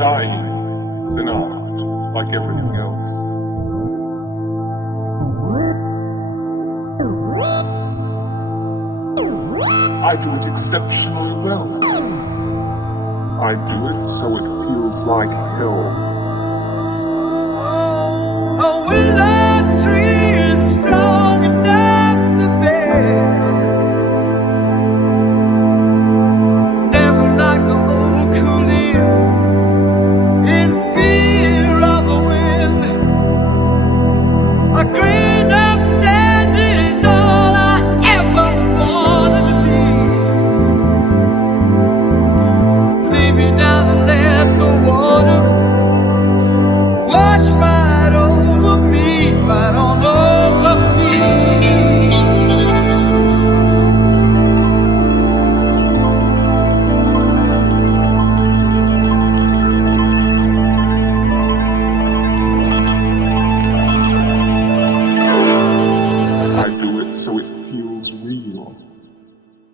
dying is an art, like everything else. I do it exceptionally well. I do it so it feels like hell. A willow tree is strong enough to bear. Never like the oak who lives in fear of the wind. A grain of sand is all I ever wanted to be. Leave me down and let the water wash right over me, right on over me. I do it so it feels real.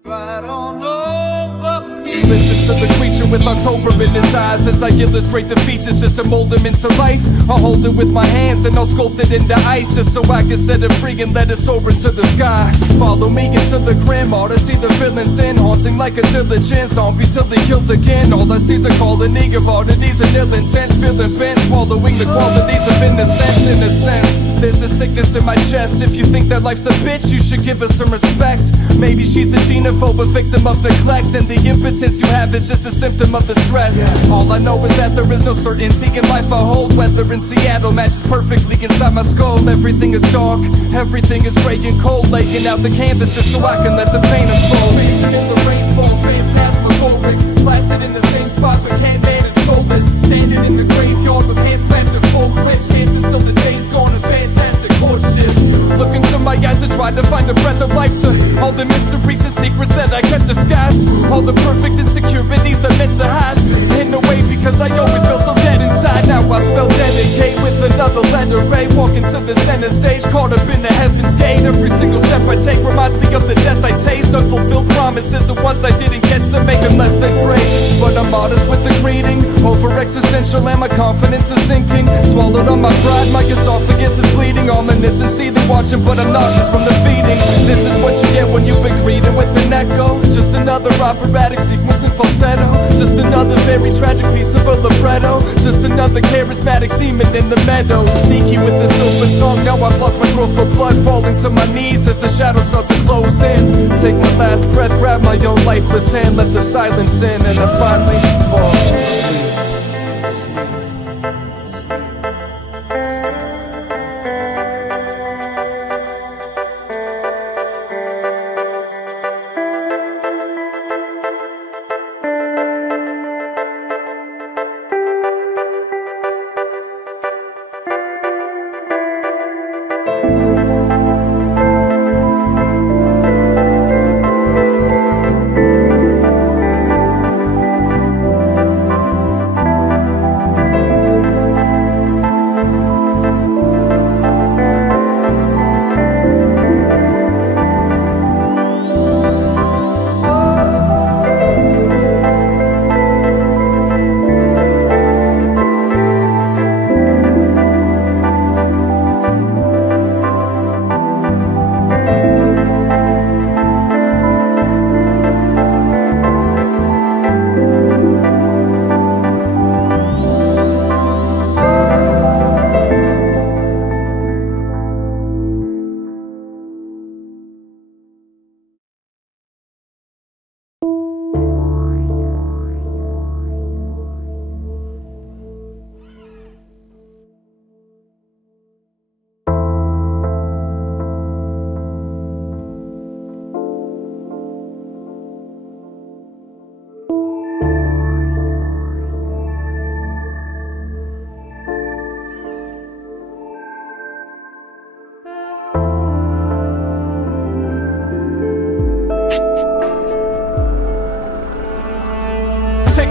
Right on over me. Listen to the creature with October in his eyes as I illustrate the features just to mold him into life. I'll hold it with my hands and I'll sculpt it into ice just so I can set it free and let it soar into the sky. Follow me into the grim, all to see the villains in, haunting like a diligent zombie till he kills again. All I see's a colony of oddities and ill intent, feeling bent, swallowing the qualities of innocence. In a sense, there's a sickness in my chest. If you think that life's a bitch, you should give her some respect. Maybe she's a xenophobe, a victim of neglect, and the impotence you have is just a symptom of the stress. All I know is that there is no certainty in life I hold. Weather in Seattle matches perfectly inside my skull. Everything is dark, everything is grey and cold, laying out the canvas just so I can let the pain unfold. Freezing in the rainfall, phantasmagoric, placid in the same spot but can't manage soulless. Standing in the graveyard with hands clamped to full clenched hands until the day's gone, a fantastic courtship. Look into my eyes and try to find a breath of life to all the mysteries and secrets that I kept disguised, all the perfect insecurities that meant to hide in a way because I always feel so dead inside. Now I spell dedicate with another letter A, walking to the center stage, caught up in the heaven's gate. Every single step I take reminds me of the death I taste, unfulfilled promises of ones I didn't get to make unless they break. But I'm modest with the greeting, over existential and my confidence is sinking. Swallowed on my pride, my esophagus is bleeding, ominous and seething, watching but I'm nauseous from the feeding. This is what you get when you've been greeted with an echo, just another operatic sequence in falsetto, just another very tragic piece of a libretto, just another charismatic demon in the meadow, sneaky with the silver tongue. Now I've lost my throat for blood, falling to my knees as the shadows start to close in. Take my last breath, grab my own lifeless hand, let the silence in, and I finally fall asleep.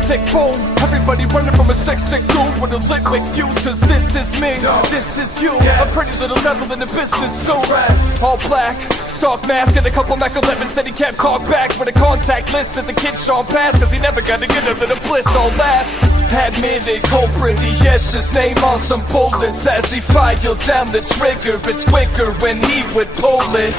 Tick, boom, everybody running from a sick dude with a lit wick fuse, cause this is me, this is you, a pretty little devil in the business suit, all black, stark mask and a couple Mac 11s that he kept caught back with a contact list that the kid Sean passed, cause he never got to get over the bliss, all laughs. Admitted culprit, he etched his name on some bullets. As he fired down the trigger, it's quicker when he would pull it.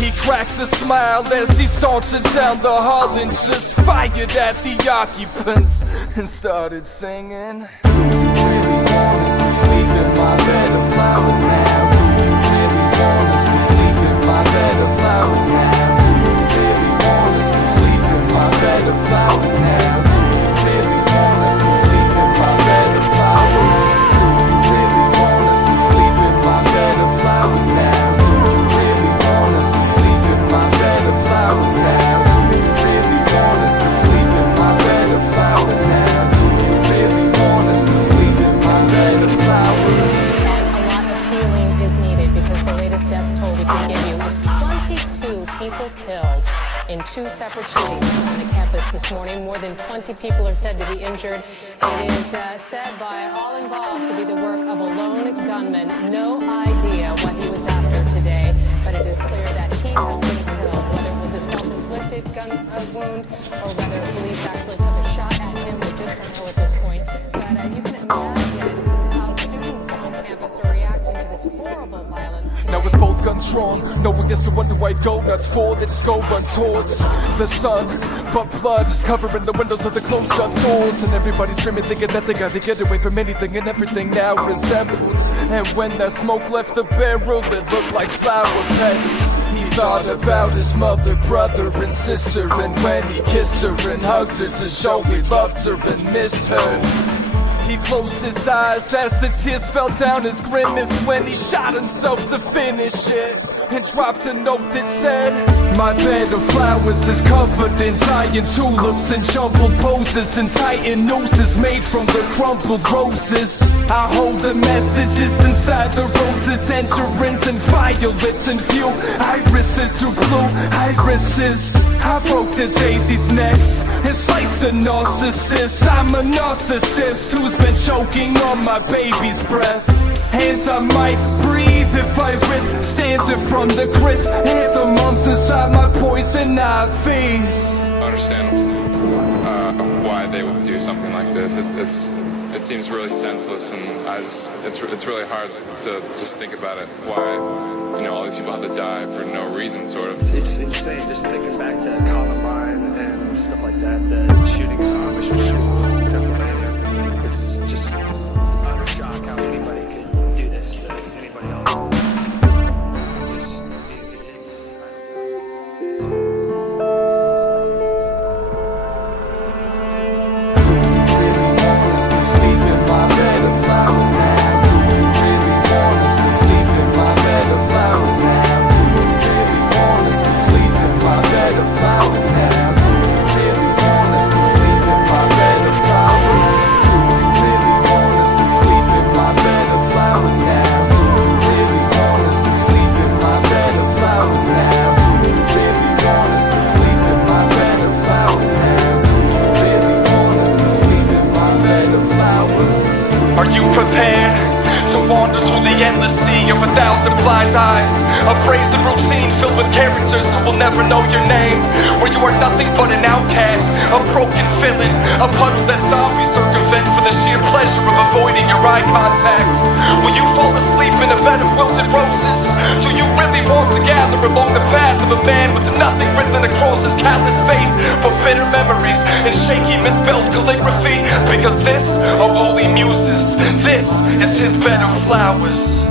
He cracked a smile as he sauntered down the hall and just fired at the occupants and started singing. Do you really want us to sleep in my bed of flowers now? Do you really want us to sleep in my bed of flowers now? Do you really want us to sleep in my bed of flowers now? Do you really want us to sleep in my bed of flowers? Do you really want us to sleep in my bed of flowers now? Do you really want us to sleep in my bed of flowers now? Do you really want us to sleep in my bed of flowers now? Do you really want us to sleep in my bed of flowers? And a lot of healing is needed because the latest death toll we can give you is 22 people killed in 2 separate shootings on the campus this morning. More than 20 people are said to be injured. It is said by all involved to be the work of a lone gunman. No idea what he was after today, but it is clear that he has been killed. Whether it was a self-inflicted gun wound or whether police actually took a shot at him, we just don't know at this point. But you can imagine how students on campus are reacting to this horrible violence today. Now with both guns drawn, no one gets to wonder why I'd go nuts for. They just go run towards the sun, but blood is covering the windows of the closed up doors. And everybody's screaming, thinking that they gotta get away from anything and everything now resembles. And when that smoke left the barrel, it looked like flower petals. He thought about his mother, brother, and sister, and when he kissed her and hugged her to show he loved her and missed her. He closed his eyes as the tears fell down his grimace when he shot himself to finish it and dropped a note that said, my bed of flowers is covered in dying tulips and jumbled poses and tightened nooses made from the crumpled roses. I hold the messages inside the rhododendrons and violets and few irises through blue irises. I broke the daisy's necks and sliced a narcissist. I'm a narcissist who's been choking on my baby's breath. And I might breathe if I withstand it from the grist and the mumps inside my poison IVs. Understand why they would do something like this. It seems really senseless, and it's really hard to just think about it. Why, all these people have to die for no reason, sort of. It's insane just thinking back to Columbine and stuff like that. The shooting in Amish school in Pennsylvania. It's just utter shock how anybody could do this to anybody else. Are you prepared to wander through the endless sea of 1,000 blind eyes? A brazen routine filled with characters who will never know your name. Where you are nothing but an outcast, a broken villain, a puddle that zombies circumvent for the sheer pleasure of avoiding your eye contact. Will you fall asleep in a bed of wilted roses? Do you really want to gather along the path of a man with nothing written across his callous face but bitter memories and shaky misspelled calligraphy? Because this are holy muses. This is his bed of flowers.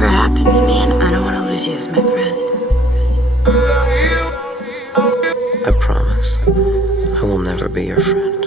whatever happens, man, I don't want to lose you as my friend. I promise, I will never be your friend,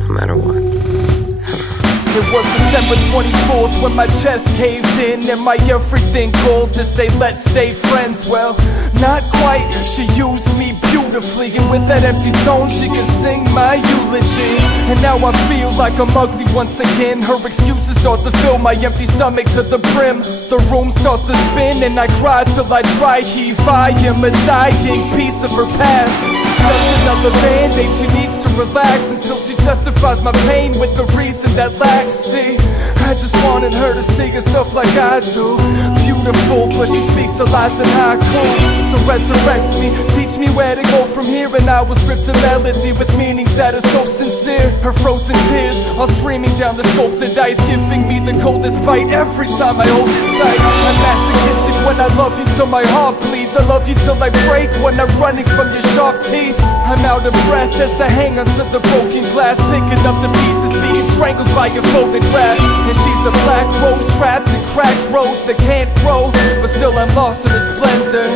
no matter what, ever. It was December 24th when my chest caved in and my everything called to say let's stay friends. Well, not quite, she used me beautifully, and with that empty tone she could sing my eulogy. And now I feel like I'm ugly once again. Her excuses start to fill my empty stomach to the brim. The room starts to spin and I cry till I dry heave. I am a dying piece of her past. Just another band-aid, she needs to relax until she justifies my pain with the reason that lacks. See, I just wanted her to see herself like I do. Beautiful, but she speaks her lies in haiku. So resurrect me, teach me where to go from here. And I was ripped to melody with meanings that are so sincere. Her frozen tears are streaming down the sculpted ice, giving me the coldest bite every time I hold it tight. I'm masochistic when I love you till my heart bleeds. I love you till I break when I'm running from your sharp teeth. I'm out of breath as I hang onto the broken glass, picking up the pieces, being strangled by a photograph. And she's a black rose trapped in cracked roads that can't grow, but still I'm lost in the splendor.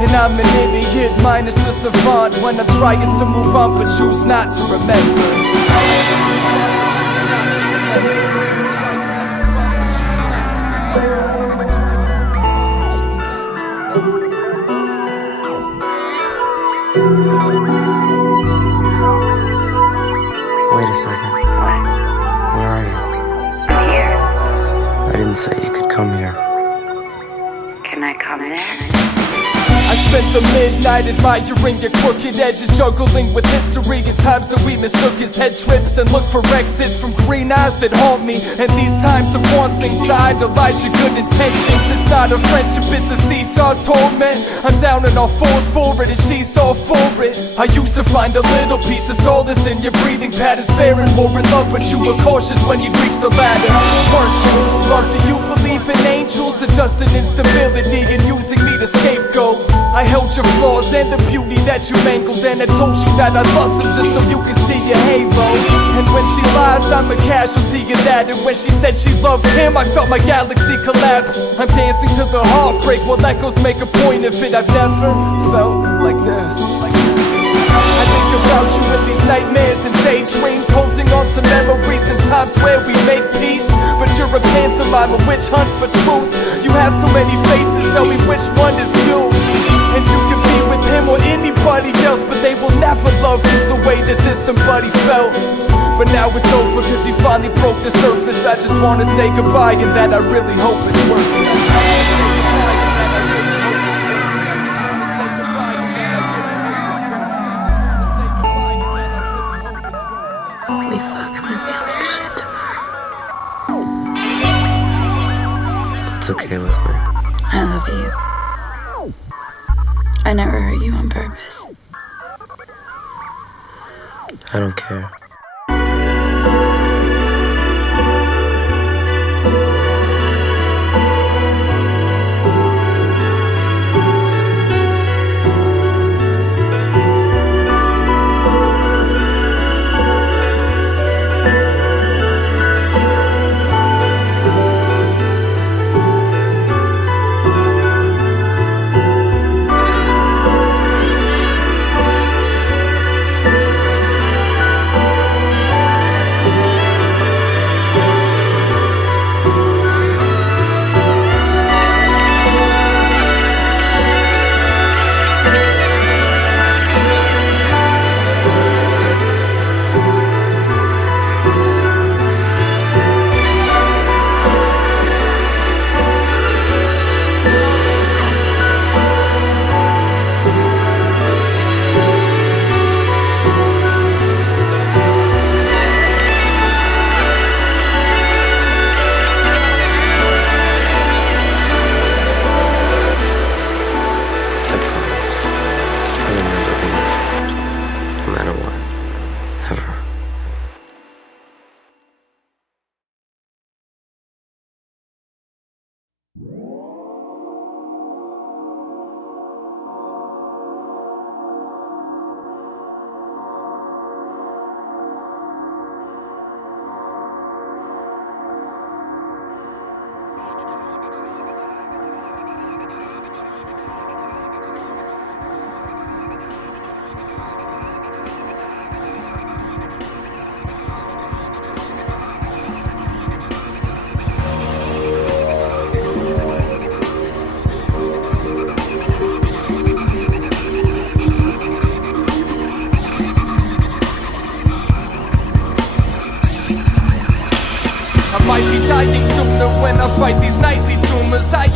And I'm an idiot minus the savant when I'm trying to move on but choose not to remember. Wait a second. Where are you? I'm here. I didn't say you could come here. Can I come there? I spent the midnight admiring your crooked edges, juggling with history at times that we mistook as head trips and looked for exits from green eyes that haunt me. And these times of wanting tide lies your good intentions. It's not a friendship, it's a seesaw torment. I'm down on all fours for it and she's all for it. I used to find a little piece of solace in your breathing patterns, fair and more in love, but you were cautious when you reached the ladder, weren't you? Love, do you believe in angels or just an instability and using me to scapegoat? I held your flaws and the beauty that you mangled, and I told you that I loved them just so you could see your halo. And when she lies, I'm a casualty of that. And when she said she loved him, I felt my galaxy collapse. I'm dancing to the heartbreak while echoes make a point of it. I've never felt like this. I think about you in these nightmares and daydreams, holding on to memories and times where we make peace. But you're a pantomime, a witch hunt for truth. You have so many faces, tell me which one is you. And you can be with him or anybody else, but they will never love you the way that this somebody felt. But now it's over cause he finally broke the surface. I just wanna say goodbye and that I really hope it's worth it. We fuck, I'm gonna feel like shit tomorrow. That's okay with me. I love you. I never hurt you on purpose. I don't care.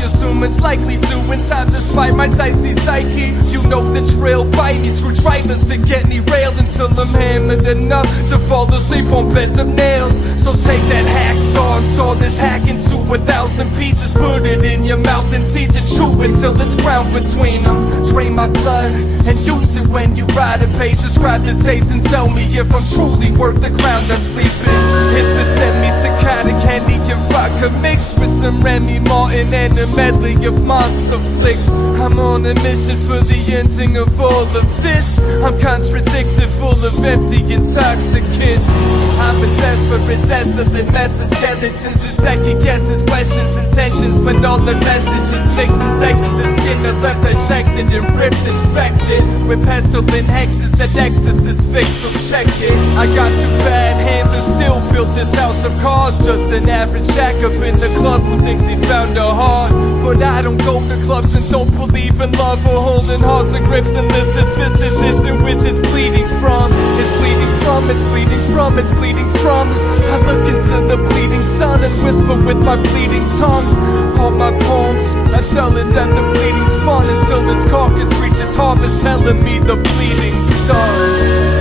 assume it's likely to in time despite my dicey psyche. You know the drill, bite me, screwdrivers to get me railed until I'm hammered enough to fall asleep on beds of nails. So take that hacksaw and saw this hack into 1,000 pieces. Put it in your mouth and teeth to chew it till it's ground between them. Drain my blood and use it when you ride a page. Describe the taste and tell me if I'm truly worth the ground I sleep in. It's the semi-psychotic candy and vodka mixed with some Remy Martin and a medley of monster flicks. I'm on a mission for the ending of all of this. I'm contradicted, full of empty intoxicants. I'm a desperate, desolate mess of skeletons and second guesses, questions, intentions, but all the messages mixed in sections of skin are left dissected and ripped, infected with pestilent hexes that exorcists fix. So check it. I got two bad hands and still built this house of cards. Just an average jack up in the club who thinks he found a heart. But I don't go to clubs and don't believe in love or holding hearts and grips and this fist is in which it's bleeding from. It's bleeding from, it's bleeding from, it's bleeding from. I look into the bleeding sun and whisper with my bleeding tongue. All my poems, I tell it that the bleeding's fun until its carcass reaches harvest, telling me the bleeding's done.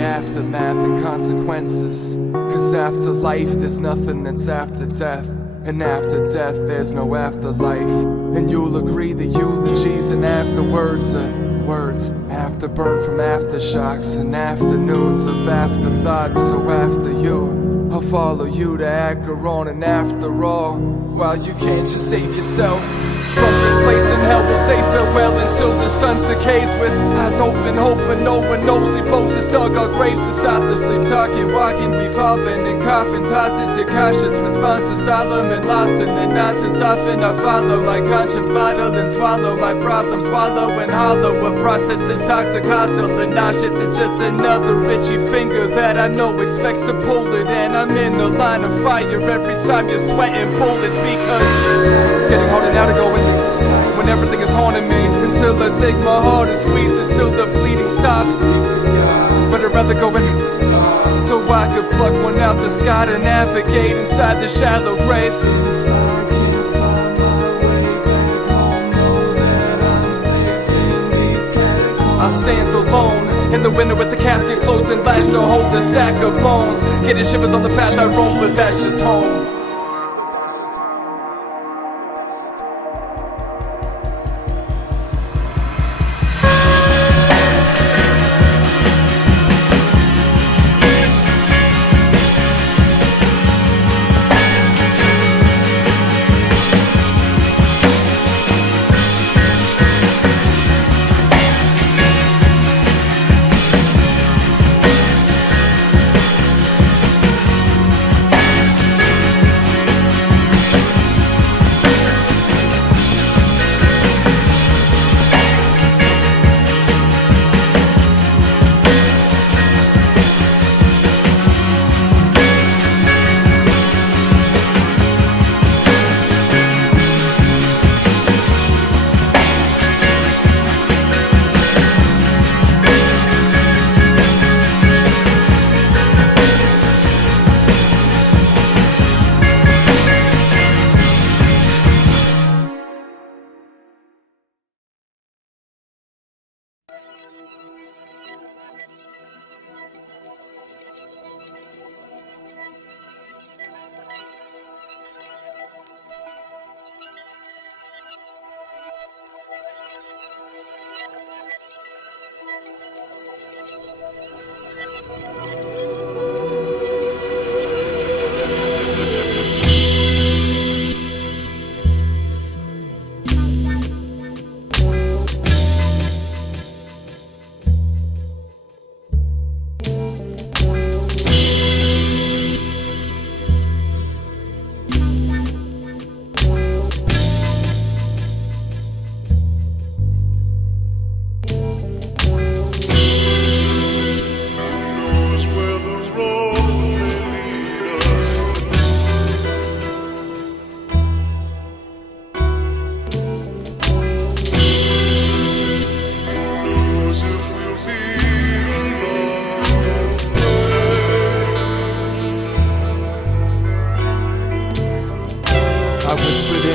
Aftermath and consequences. Cause after life there's nothing that's after death. And after death there's no afterlife. And you'll agree that eulogies and afterwords are words afterburn from aftershocks and afternoons of afterthoughts. So after you, I'll follow you to Acheron. And after all, while you can't just save yourself from this place in hell, we'll say farewell until the sun decays. With eyes open, hoping no one knows we both just dug our graves and stopped the sleep talking, walking. We've all been in coffins, hostage to cautious responses, solemn and lost in the nonsense. Often I follow my conscience, bottle and swallow my problems, wallow and hollow. A process is toxic, hostile and nauseous. It's just another itchy finger that I know expects to pull it. And I'm in the line of fire every time you're sweating bullets, because it's getting harder now to go in when everything is haunting me, until I take my heart and squeeze it till the bleeding stops. But I'd rather go in so I could pluck one out the sky to navigate inside the shallow grave. I stand alone in the winter with the casket closed and lashed to hold the stack of bones. Getting shivers on the path I roam, but that's just home.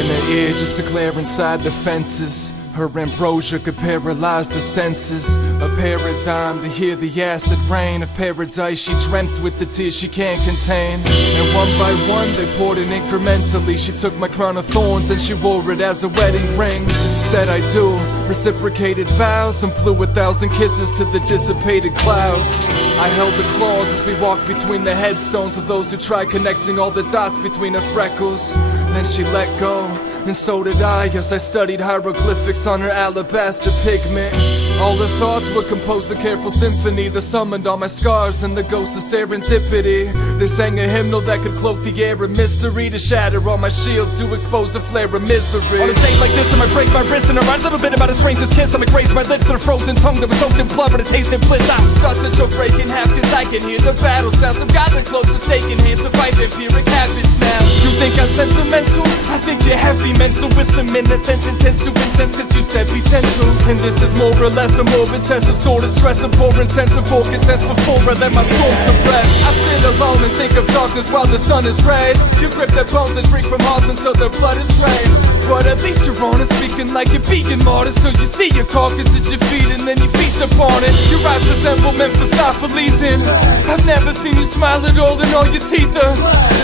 in her ear just to glare inside the fences. Her ambrosia could paralyze the senses. A paradigm to hear the acid rain of paradise she dreamt with the tears she can't contain. And one by one they poured in incrementally. She took my crown of thorns and she wore it as a wedding ring. Said I do, reciprocated vows, and blew 1,000 kisses to the dissipated clouds. I held her claws as we walked between the headstones of those who tried connecting all the dots between her freckles. Then she let go, and so did I, as I studied hieroglyphics on her alabaster pigment. All her thoughts would compose a careful symphony that summoned all my scars and the ghosts of serendipity. They sang a hymnal that could cloak the air of mystery, to shatter all my shields, to expose a flare of misery. On a day like this I might break my wrist and I write a little bit about a stranger's kiss. I might graze my lips to the frozen tongue that was soaked in blood but it tasted bliss. I start to choke, break in half, cause I can hear the battle sounds. Some godly close to stake in hand to fight vampiric habits now. You think I'm sentimental? I think you're heavy mental, with some innocent intents to intense, cause you said be gentle. And this is more or less a morbid test of sordid stress, a poor sense of consents before I let my storm to rest. I sit alone and think of darkness while the sun is raised. You grip their bones and drink from hearts until their blood is strained. But at least you're honest, speaking like a vegan martyr. Till you see your carcass at your feet and then you feast upon it. Your eyes resemble Mephistopheles, and I've never seen you smile at all in all your teeth. The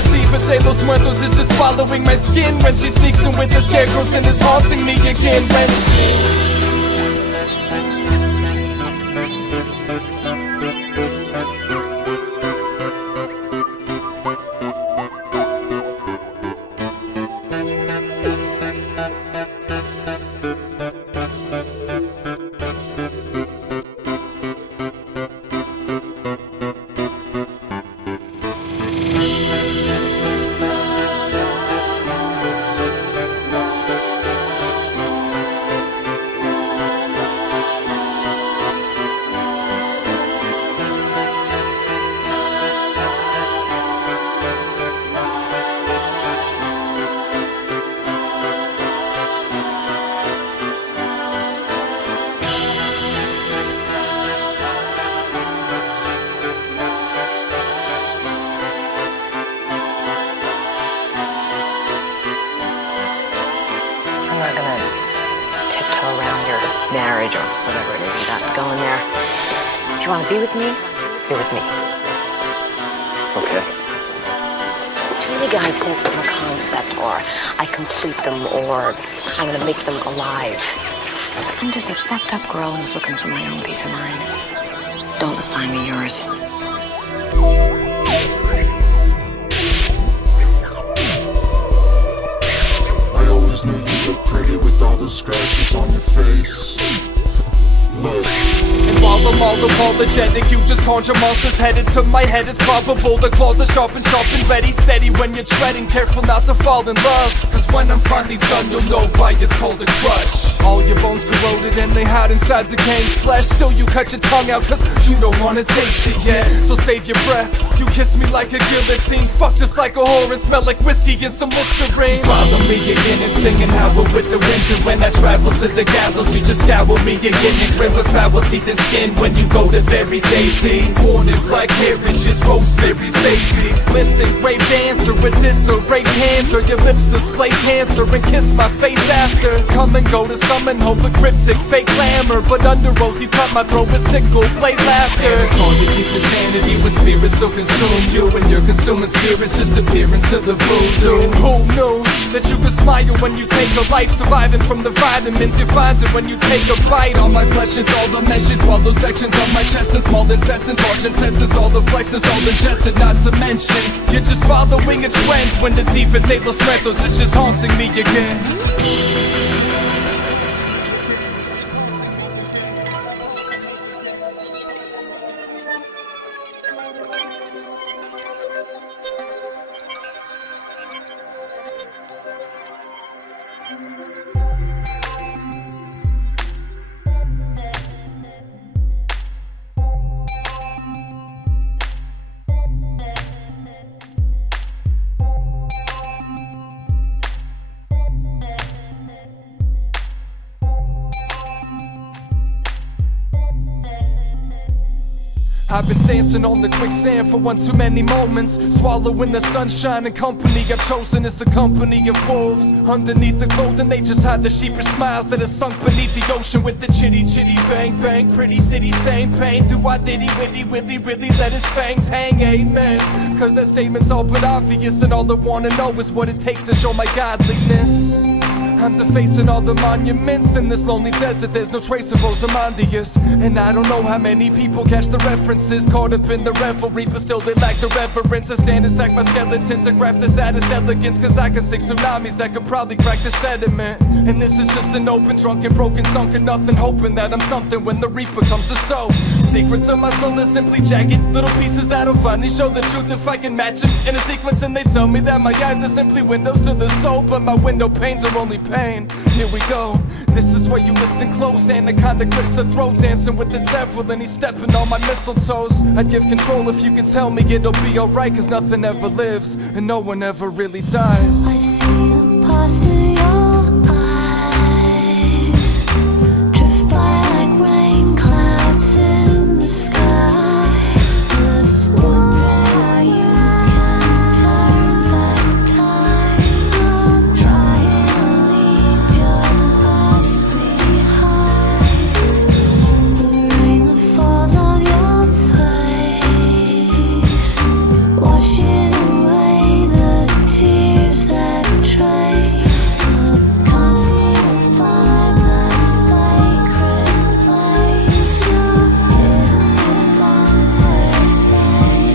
Diva De Los Muertos is just swallowing my skin when she sneaks in with the scarecrows and is haunting me again when she... I'm not gonna tiptoe around your marriage or whatever it is you got going there. If you want to be with me, be with me. Okay. Too many guys think I'm a concept, or I complete them, or I'm gonna make them alive. I'm just a fucked up girl who's looking for my own peace of mind. Don't assign me yours. I always knew you looked pretty with all those scratches on your face. Look. And while I'm all apologetic, you just conjure monsters headed to my head. It's probable the claws are sharp and ready, steady when you're treading. Careful not to fall in love, cause when I'm finally done, you'll know why it's called a crush. All your bones corroded and they hide inside decaying flesh. Still you cut your tongue out cause you don't wanna taste it yet. So save your breath, you kiss me like a guillotine. Fuck just like a whore and smell like whiskey and some Listerine. Follow me again and singing Howard with the winds. And when I travel to the gallows, you just scour me again and grin with foul teeth and skin. When you go to bury daisies, cornered black carriages, roseberries, baby. Listen, great dancer with disarrayed hands, or your lips display cancer and kiss my face after. Come and go to summon hope, a cryptic fake glamour, but under oath you cut my throat with sickle blade laughter. It's hard to keep your sanity when spirits still consume you, and your consuming spirits just appear into the voodoo. Who knew that you could smile when you take a life, surviving from the vitamins you find it when you take a bite? All my flesh is all the meshes, while those sections of my chest and small intestines, large intestines, all the plexus, all digested. Not to mention, you're just following a trend when the Diva De Los Muertos is just haunting me again. I've been dancing on the quicksand for one too many moments, swallowing the sunshine and company I've chosen is the company of wolves. Underneath the clothing they just hide the sheepish smiles that are sunk beneath the ocean with the chitty chitty bang bang. Pretty city, same pain. Do I diddy witty willy really let his fangs hang? Amen. Cause that statement's all but obvious, and all I wanna know is what it takes to show my godliness. I'm defacing all the monuments in this lonely desert. There's no trace of Ozymandias, and I don't know how many people catch the references, caught up in the revelry, but still they lack the reverence. I stand and sack my skeleton to craft the saddest elegance, cause I can sink tsunamis that could probably crack the sediment. And this is just an open, drunken, broken, sunken nothing, hoping that I'm something when the reaper comes to sow. Secrets of my soul are simply jagged little pieces that'll finally show the truth if I can match them in a sequence. And they tell me that my eyes are simply windows to the soul, but my window panes are only pain. Here we go, this is where you listen close. Anaconda grips her throat, dancing with the devil, and he's stepping on my mistletoes. I'd give control if you could tell me it'll be alright, cause nothing ever lives and no one ever really dies. I see the past in your eyes, drift by like rain clouds in the sky. Just wondering how you can turn back time, trying to leave your past behind. The rain that falls on your face, washing away the tears that trace. Can't seem to find that sacred place. It's somewhere safe.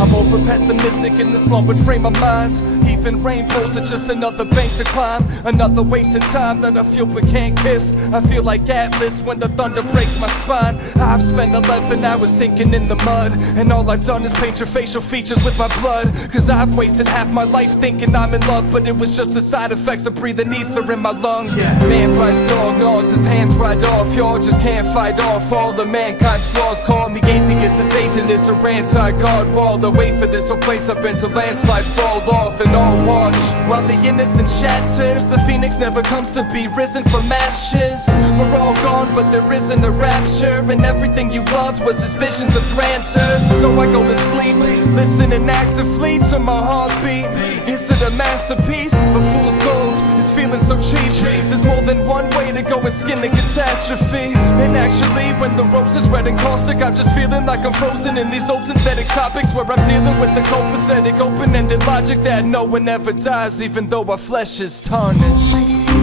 I'm over pessimistic in this slumbered frame of mind. Even rainbows are just another bank to climb, another wasted time that I feel but can't kiss. I feel like Atlas when the thunder breaks my spine. I've spent 11 hours sinking in the mud, and all I've done is paint your facial features with my blood. Cause I've wasted half my life thinking I'm in love, but it was just the side effects of breathing ether in my lungs. Man bites dog, gnaws his hands right off. Y'all just can't fight off all of mankind's flaws. Call me atheist, a Satanist, or anti-God wall. The wait for this whole place up into landslide fall off and all watch while the innocent shatters. The phoenix never comes to be risen from ashes. We're all gone but there isn't a rapture, and everything you loved was his visions of grandeur. So I go to sleep, listening actively to my heartbeat. Is it a masterpiece? A fool's gold, it's feeling so cheap. There's more than one way to go and skin the catastrophe. And actually when the rose is red and caustic, I'm just feeling like I'm frozen in these old synthetic topics, where I'm dealing with the copacetic open-ended logic that no one ever dies, even though our flesh is tarnished. I see